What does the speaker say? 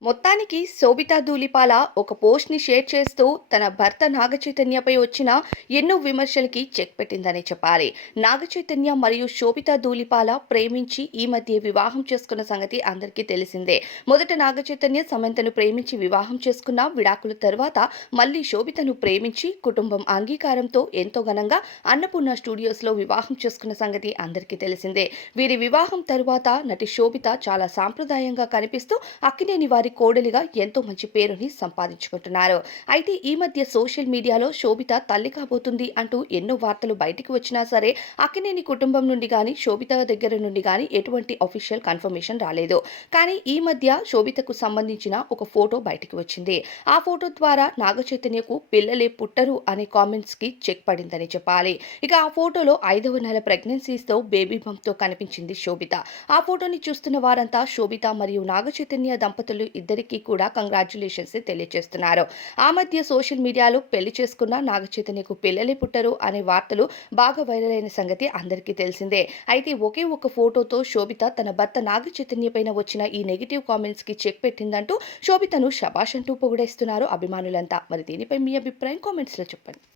もった నిజానికి శోభితా ధూలిపాల ఒక పోస్ట్ని షేర్ చేస్తూ తన భర్త నాగచైతన్యపై వచ్చిన ఎన్నో విమర్శలకి చెక్ పెట్టిందని చెప్పాలి. నాగచైతన్య మరియు శోభితా ధూళిపాల ప్రేమించి ఈ మధ్య వివాహం చేసుకున్న సంగతి అందరికీ తెలిసిందే. మొదట నాగచైతన్య సమంతను ప్రేమించి వివాహం చేసుకున్న విడాకుల తర్వాత మళ్ళీ శోభితను ప్రేమించి కుటుంబం అంగీకారంతో ఎంతో ఘనంగా అన్నపూర్ణ స్టూడియోస్లో వివాహం చేసుకున్న సంగతి అందరికీ తెలిసిందే. వీరి వివాహం తరువాత నటి శోభిత చాలా సాంప్రదాయంగా కనిపిస్తూ అక్కినేని వారి కోడలిగా ఎంతో మంచి పేరుని సంపాదించుకుంటున్నారు. అయితే ఈ మధ్య సోషల్ మీడియాలో శోభిత తల్లి కాబోతుంది అంటూ ఎన్నో వార్తలు బయటికి వచ్చినా సరే అక్కినేని కుటుంబం నుండి కానీ శోభిత దగ్గర నుండి కానీ ఎటువంటి అఫీషియల్ కన్ఫర్మేషన్ రాలేదు. కానీ ఈ మధ్య శోభితకు సంబంధించిన ఒక ఫోటో బయటికి వచ్చింది. ఆ ఫోటో ద్వారా నాగ చైతన్యకు పిల్లలే పుట్టరు అనే కామెంట్స్కి చెక్ పడిందని చెప్పాలి. ఇక ఆ ఫోటోలో ఐదవ నెల ప్రెగ్నెన్సీస్తో బేబీ బంప్తో కనిపించింది శోభిత. ఆ ఫోటోని చూస్తున్న వారంతా శోభిత మరియు నాగ చైతన్య దంపతులు ఇద్దరికీ కూడా కంగ్రాచులేషన్స్ తెలియజేస్తున్నారు. ఆ మధ్య సోషల్ మీడియాలో పెళ్ళి చేసుకున్న నాగ చైతన్యకు పిల్లలే పుట్టరు అనే వార్తలు బాగా వైరల్ అయిన సంగతి అందరికీ తెలిసిందే. అయితే ఒకే ఒక ఫోటోతో శోభిత తన భర్త నాగ చైతన్య పైన వచ్చిన ఈ నెగిటివ్ కామెంట్స్కి చెక్ పెట్టిందంటూ శోభితను శబాష్ అంటూ పొగిడేస్తున్నారు అభిమానులంతా. మరి దీనిపై మీ అభిప్రాయం కామెంట్స్లో చెప్పండి.